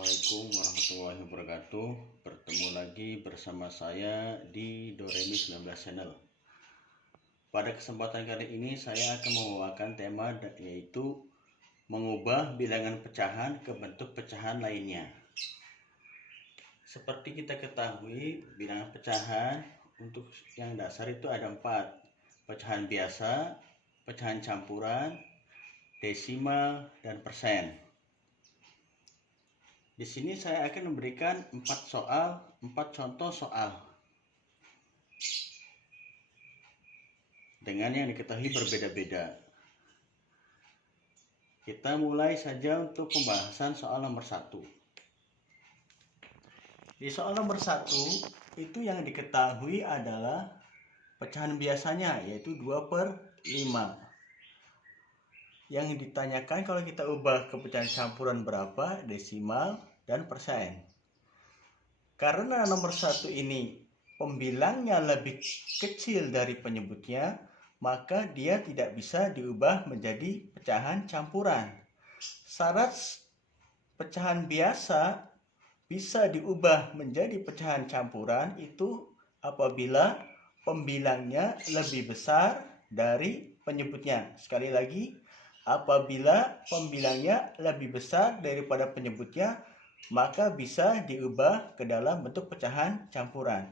Assalamualaikum warahmatullahi wabarakatuh. Bertemu lagi bersama saya di Doremi 19 Channel. Pada kesempatan kali ini saya akan membawakan tema yaitu mengubah bilangan pecahan ke bentuk pecahan lainnya. Seperti kita ketahui, bilangan pecahan untuk yang dasar itu ada 4. Pecahan biasa, pecahan campuran, desimal, dan persen. Di sini saya akan memberikan 4 contoh soal dengan yang diketahui berbeda-beda. Kita mulai saja untuk pembahasan soal nomor 1. Di soal nomor 1 itu yang diketahui adalah pecahan biasanya, yaitu 2/5. Yang ditanyakan kalau kita ubah ke pecahan campuran berapa, desimal, dan persen. Karena nomor 1 ini pembilangnya lebih kecil dari penyebutnya, maka dia tidak bisa diubah menjadi pecahan campuran. Syarat pecahan biasa bisa diubah menjadi pecahan campuran itu apabila pembilangnya lebih besar dari penyebutnya. Sekali lagi, apabila pembilangnya lebih besar daripada penyebutnya, maka bisa diubah ke dalam bentuk pecahan campuran.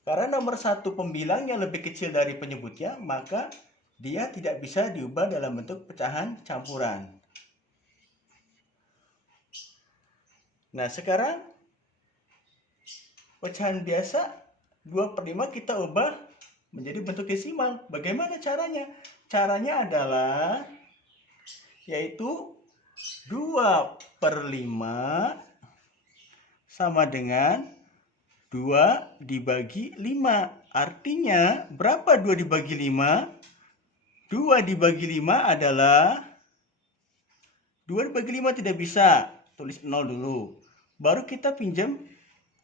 Karena nomor 1 pembilangnya lebih kecil dari penyebutnya, maka dia tidak bisa diubah dalam bentuk pecahan campuran. Nah, sekarang pecahan biasa 2/5 kita ubah menjadi bentuk desimal. Bagaimana caranya? Caranya adalah yaitu 2/5 sama dengan 2 dibagi 5. Artinya berapa 2 dibagi 5? 2 dibagi 5 adalah 2 dibagi 5 tidak bisa. Tulis 0 dulu. Baru kita pinjam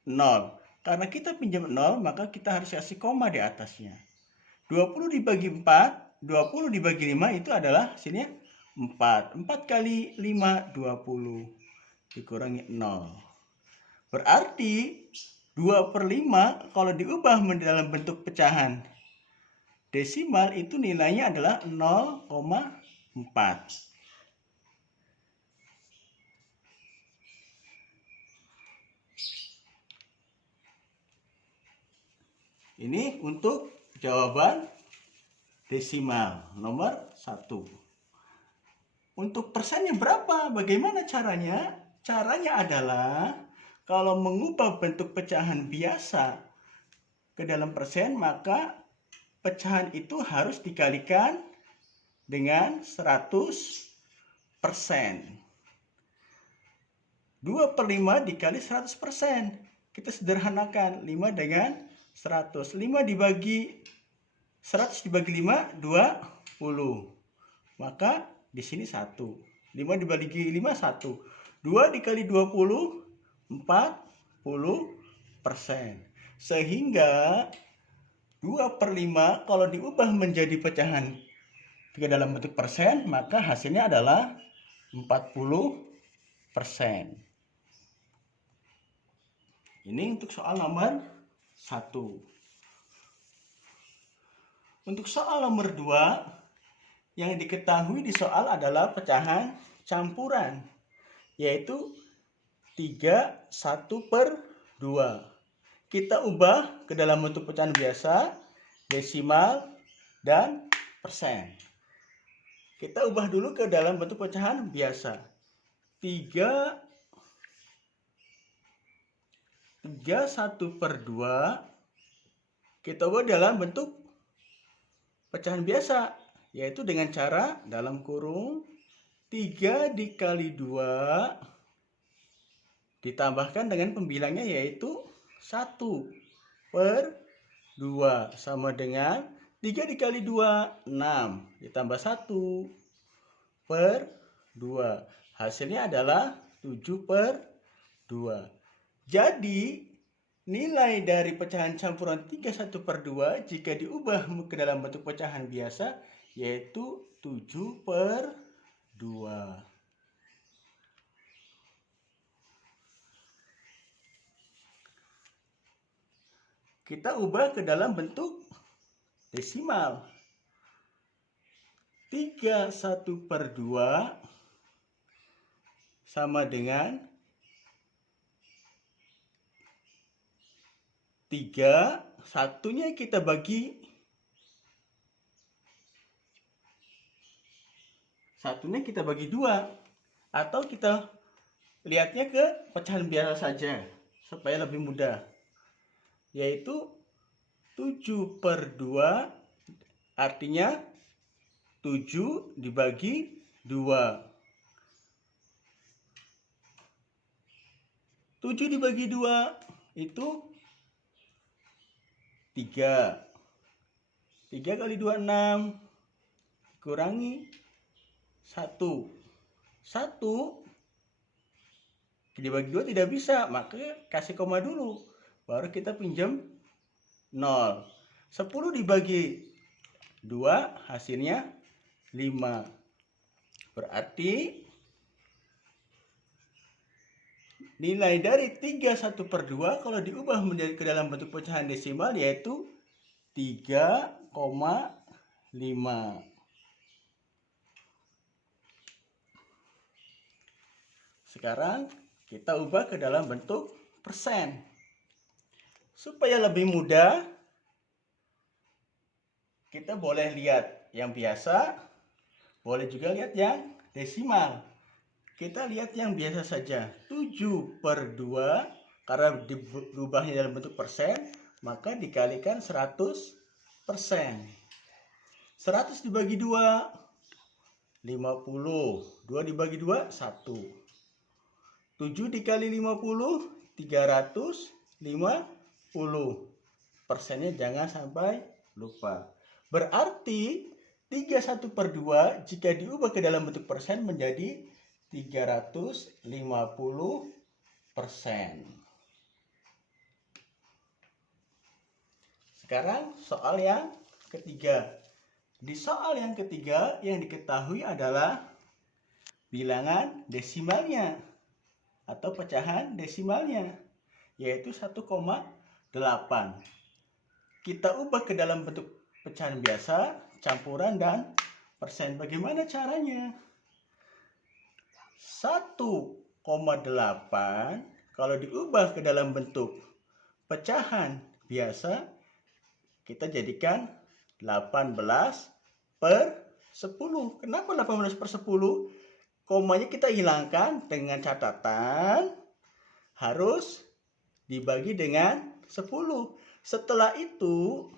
0. Karena kita pinjam 0, maka kita harus kasih koma di atasnya. 20 dibagi 4, 20 dibagi 5 itu adalah hasilnya 4. 4 kali 5, 20. Dikurangi 0. Berarti 2/5 kalau diubah dalam bentuk pecahan desimal itu nilainya adalah 0,4. Ini untuk jawaban desimal nomor 1. Untuk persennya berapa? Bagaimana caranya? Caranya adalah kalau mengubah bentuk pecahan biasa ke dalam persen, maka pecahan itu harus dikalikan dengan 100%. 2/5 dikali 100%. Kita sederhanakan 5 dengan 100. 5 dibagi 100 dibagi 5, 20. Maka di sini 1. 5 dibagi 5, 1. 2 dikali 20, 40%. Sehingga 2/5 kalau diubah menjadi pecahan ke dalam bentuk persen, maka hasilnya adalah 40%. Ini untuk soal nomor 1. Untuk soal nomor 2, yang diketahui di soal adalah pecahan campuran, yaitu 3/1/2. Kita ubah ke dalam bentuk pecahan biasa, desimal, dan persen. Kita ubah dulu ke dalam bentuk pecahan biasa. 3/1/2 kita ubah dalam bentuk pecahan biasa, yaitu dengan cara dalam kurung 3 dikali 2 ditambahkan dengan pembilangnya yaitu 1/2 sama dengan 3 dikali 2, 6 ditambah 1/2. Hasilnya adalah 7/2. Jadi nilai dari pecahan campuran 3/1/2 jika diubah ke dalam bentuk pecahan biasa yaitu 7/2. kita ubah ke dalam bentuk desimal. 31/2 sama dengan 3, satunya kita bagi 2, atau kita lihatnya ke pecahan biasa saja supaya lebih mudah, yaitu 7/2 artinya 7 dibagi 2. 7 dibagi 2 itu 3. 3 kali 2 6, kurangi 1. 1 dibagi 2 tidak bisa, maka kasih koma dulu, baru kita pinjam 0. 10 dibagi 2 hasilnya 5. Berarti nilai dari 31/2 kalau diubah menjadi ke dalam bentuk pecahan desimal yaitu 3,5. Sekarang kita ubah ke dalam bentuk persen. Supaya lebih mudah, kita boleh lihat yang biasa, boleh juga lihat yang desimal. Kita lihat yang biasa saja. 7/2 karena diubahnya dalam bentuk persen, maka dikalikan 100%. 100 dibagi 2 50. 2 dibagi 2 1. 7 dikali 50 350. Persennya jangan sampai lupa. Berarti 31/2 jika diubah ke dalam bentuk persen menjadi 350%. Sekarang soal yang ketiga. Di soal yang ketiga yang diketahui adalah bilangan desimalnya atau pecahan desimalnya, yaitu 1,8. Kita ubah ke dalam bentuk pecahan biasa, campuran, dan persen. Bagaimana caranya? 1,8 kalau diubah ke dalam bentuk pecahan biasa, kita jadikan 18/10. Kenapa 18/10? Komanya kita hilangkan dengan catatan harus dibagi dengan 10. Setelah itu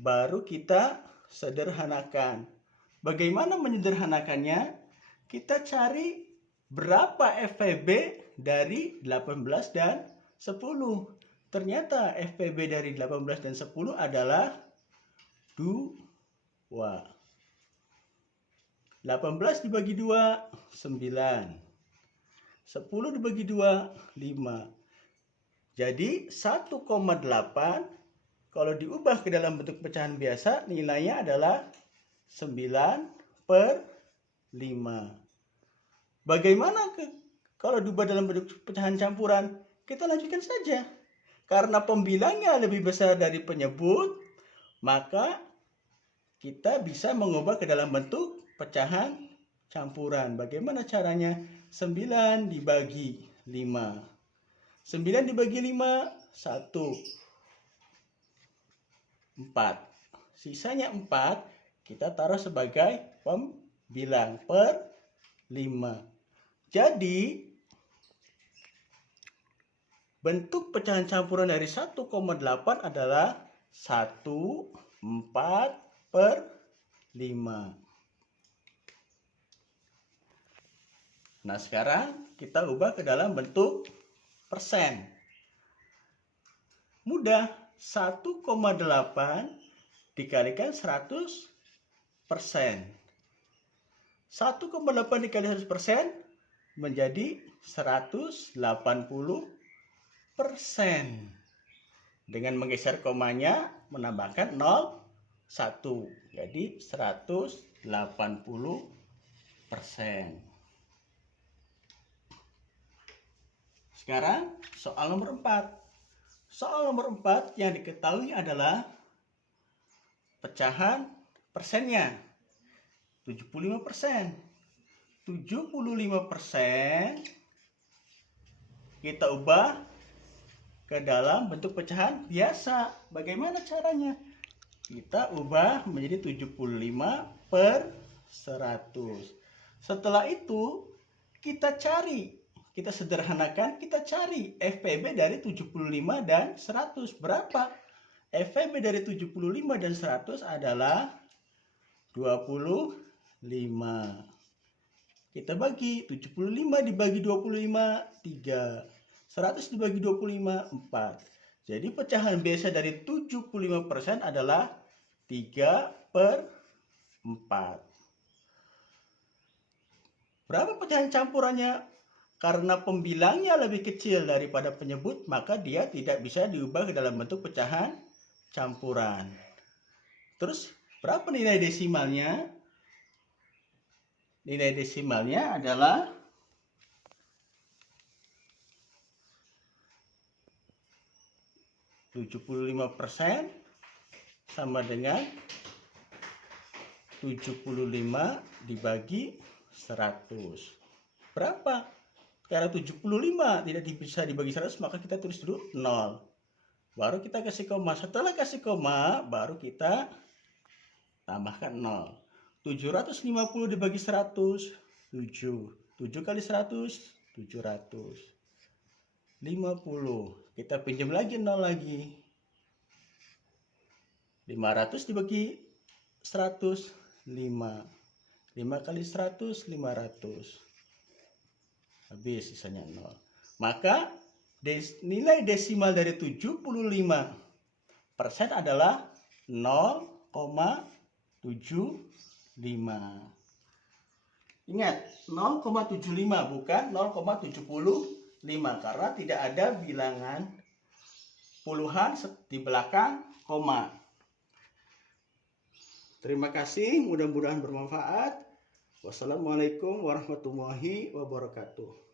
baru kita sederhanakan. Bagaimana menyederhanakannya? Kita cari berapa FPB dari 18 dan 10. Ternyata FPB dari 18 dan 10 adalah 2. 18 dibagi 2 9. 10 dibagi 2 5. Jadi 1,8 kalau diubah ke dalam bentuk pecahan biasa nilainya adalah 9/5. Bagaimana kalau diubah dalam bentuk pecahan campuran? Kita lanjutkan saja. Karena pembilangnya lebih besar dari penyebut, maka kita bisa mengubah ke dalam bentuk pecahan campuran. Bagaimana caranya? 9 dibagi 5. 9 dibagi 5, 1. 4. Sisanya 4 kita taruh sebagai pembilang per 5. Jadi bentuk pecahan campuran dari 1,8 adalah 1/4/5. Nah, sekarang kita ubah ke dalam bentuk persen. Mudah, 1,8 dikalikan 100%. 1,8 dikali 100% menjadi 180%. Dengan menggeser komanya menambahkan 1. Jadi 180%. Sekarang soal nomor 4. Soal nomor 4 yang diketahui adalah pecahan persennya. 75%. 75% kita ubah ke dalam bentuk pecahan biasa. Bagaimana caranya? Kita ubah menjadi 75/100. Setelah itu kita sederhanakan, kita cari FPB dari 75 dan 100. Berapa? FPB dari 75 dan 100 adalah 25. Kita bagi 75 dibagi 25, 3. 100 dibagi 25, 4. Jadi pecahan biasa dari 75% adalah 3/4. Berapa pecahan campurannya? Karena pembilangnya lebih kecil daripada penyebut, maka dia tidak bisa diubah ke dalam bentuk pecahan campuran. Terus berapa nilai desimalnya? Nilai desimalnya adalah 75% sama dengan 75 dibagi 100. Berapa? Karena 75 tidak bisa dibagi 100, maka kita tulis dulu 0. Baru kita kasih koma. Setelah kasih koma, baru kita tambahkan 0. 750 dibagi 100, 7. 7 kali 100, 700. 50. Kita pinjam lagi 0 lagi. 500 dibagi 100, 5. 5 kali 100, 500. Habis, sisanya 0. Maka nilai desimal dari 75% adalah 0,75. Ingat, 0,75 bukan 0,75 karena tidak ada bilangan puluhan di belakang koma. Terima kasih, mudah-mudahan bermanfaat. Wassalamualaikum warahmatullahi wabarakatuh.